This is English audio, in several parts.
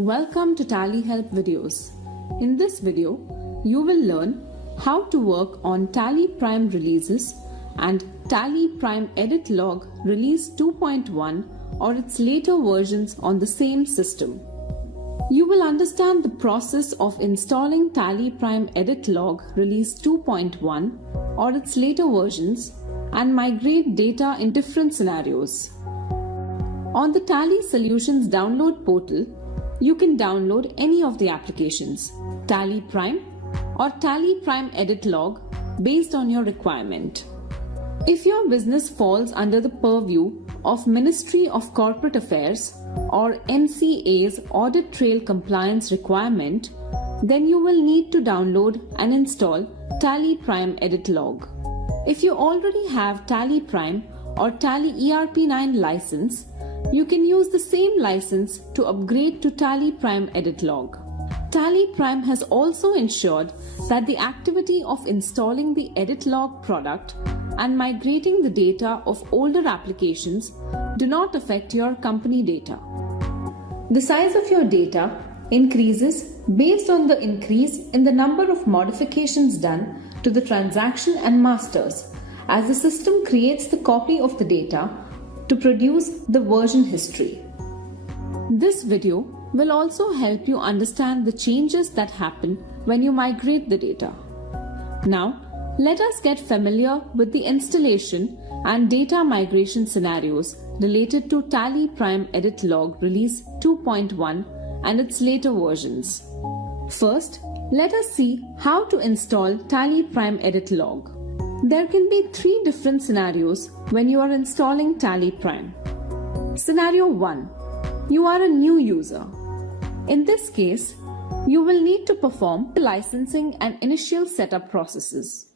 Welcome to TallyHelp videos. In this video, you will learn how to work on TallyPrime releases and TallyPrime Edit Log Release 2.1 or its later versions on the same system. You will understand the process of installing TallyPrime Edit Log Release 2.1 or its later versions and migrate data in different scenarios. On the Tally Solutions download portal, you can download any of the applications, TallyPrime or TallyPrime Edit Log, based on your requirement. If your business falls under the purview of Ministry of Corporate Affairs or MCA's AuditTrail compliance requirement, then you will need to download and install TallyPrime Edit Log. If you already have TallyPrime or Tally ERP9 license, you can use the same license to upgrade to TallyPrime Edit Log. TallyPrime has also ensured that the activity of installing the Edit Log product and migrating the data of older applications do not affect your company data. The size of your data increases based on the increase in the number of modifications done to the transaction and masters, as the system creates the copy of the data to produce the version history. This video will also help you understand the changes that happen when you migrate the data. Now, let us get familiar with the installation and data migration scenarios related to TallyPrime Edit Log Release 2.1 and its later versions. First, let us see how to install TallyPrime Edit Log. There can be three different scenarios when you are installing TallyPrime. Scenario 1. You are a new user. In this case, you will need to perform the licensing and initial setup processes.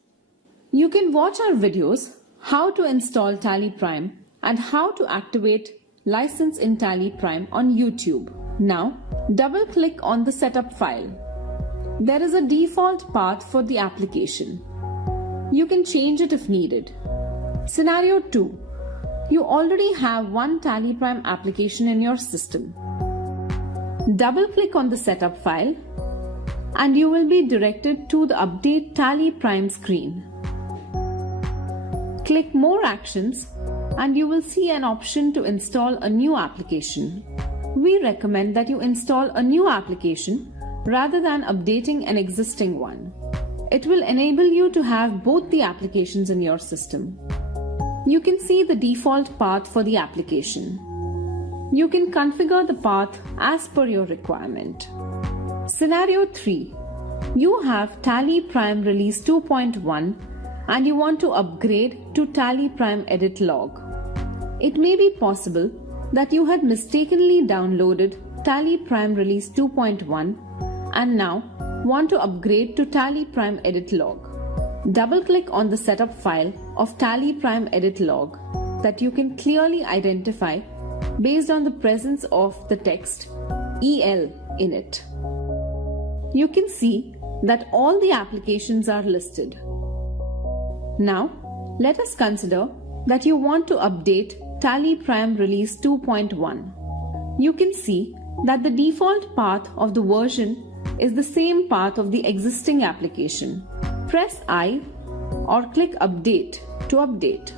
You can watch our videos how to install TallyPrime and how to activate license in TallyPrime on YouTube. Now, double-click on the setup file. There is a default path for the application. You can change it if needed. Scenario 2. You already have one TallyPrime application in your system. Double-click on the setup file and you will be directed to the Update TallyPrime screen. Click More Actions and you will see an option to install a new application. We recommend that you install a new application rather than updating an existing one. It will enable you to have both the applications in your system. You can see the default path for the application. You can configure the path as per your requirement. Scenario 3. You have TallyPrime Release 2.1 and you want to upgrade to TallyPrime Edit Log. It may be possible that you had mistakenly downloaded TallyPrime Release 2.1 and now want to upgrade to TallyPrime Edit Log. Double-click on the setup file of TallyPrime Edit Log that you can clearly identify based on the presence of the text EL in it. You can see that all the applications are listed. Now, let us consider that you want to update TallyPrime Release 2.1. You can see that the default path of the version is the same path of the existing application. Press I or click Update to update.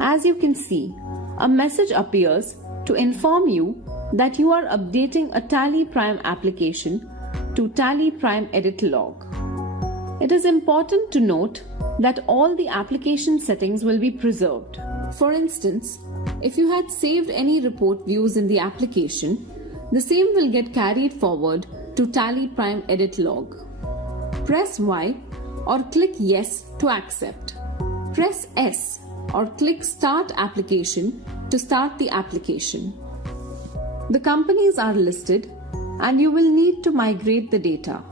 As you can see, a message appears to inform you that you are updating a TallyPrime application to TallyPrime Edit Log. It is important to note that all the application settings will be preserved. For instance, if you had saved any report views in the application, the same will get carried forward to TallyPrime Edit Log. Press Y or click Yes to accept. Press S or click Start Application to start the application. The companies are listed and you will need to migrate the data.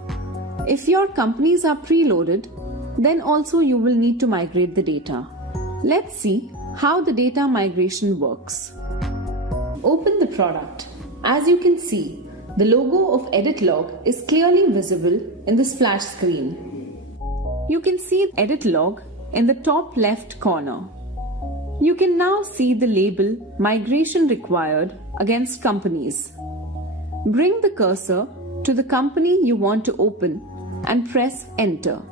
If your companies are preloaded, then also you will need to migrate the data. Let's see how the data migration works. Open the product. As you can see, the logo of Edit Log is clearly visible in the splash screen. You can see Edit Log in the top left corner. You can now see the label Migration Required against companies. Bring the cursor to the company you want to open and press Enter.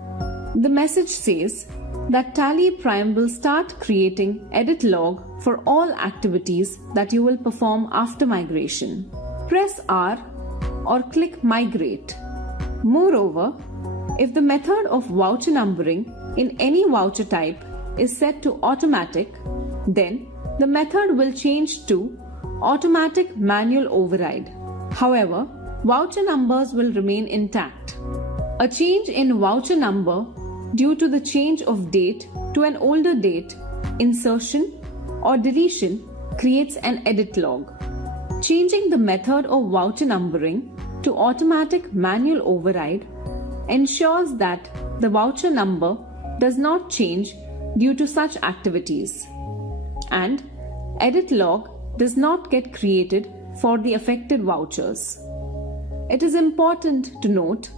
The message says that TallyPrime will start creating edit log for all activities that you will perform after migration. Press R or click Migrate. Moreover, if the method of voucher numbering in any voucher type is set to automatic, then the method will change to automatic manual override. However, voucher numbers will remain intact. A change in voucher number due to the change of date to an older date, insertion, or deletion creates an edit log. Changing the method of voucher numbering to automatic manual override ensures that the voucher number does not change due to such activities, and edit log does not get created for the affected vouchers. It is important to note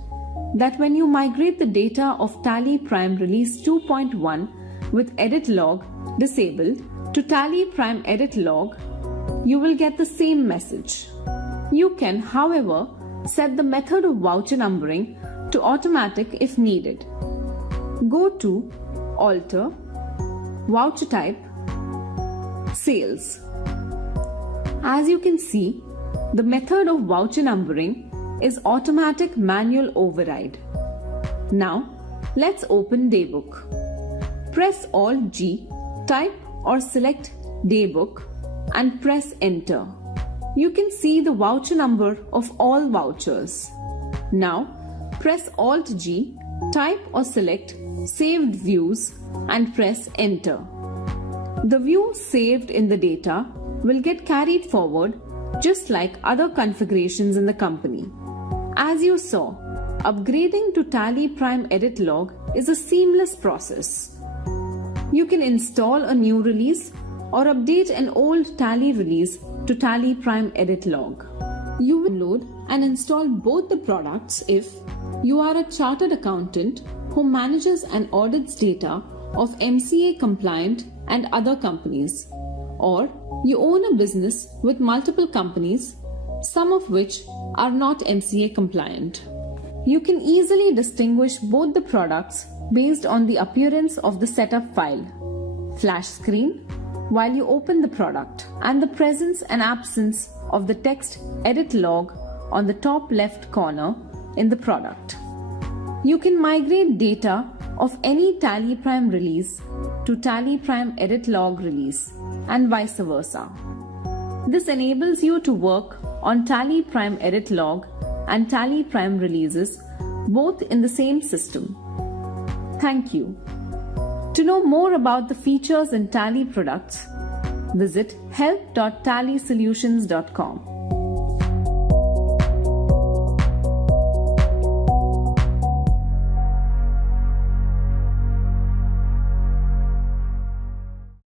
that when you migrate the data of TallyPrime Release 2.1 with edit log disabled to TallyPrime Edit Log, you will get the same message. You can, however, set the method of voucher numbering to automatic if needed. Go to Alter, Voucher Type, Sales. As you can see, the method of voucher numbering is automatic manual override. Now, let's open Daybook. Press Alt G, type or select Daybook and press Enter. You can see the voucher number of all vouchers. Now, press Alt G, type or select Saved Views and press Enter. The views saved in the data will get carried forward just like other configurations in the company. As you saw, upgrading to TallyPrime Edit Log is a seamless process. You can install a new release or update an old Tally release to TallyPrime Edit Log. You will load and install both the products if you are a chartered accountant who manages and audits data of MCA compliant and other companies, or you own a business with multiple companies, some of which are not MCA compliant. You can easily distinguish both the products based on the appearance of the setup file, flash screen, while you open the product, and the presence and absence of the text edit log on the top left corner in the product. You can migrate data of any TallyPrime release to TallyPrime Edit Log release and vice versa. This enables you to work on TallyPrime Edit Log and TallyPrime releases both in the same system. Thank you. To know more about the features in Tally products, visit help.tallysolutions.com.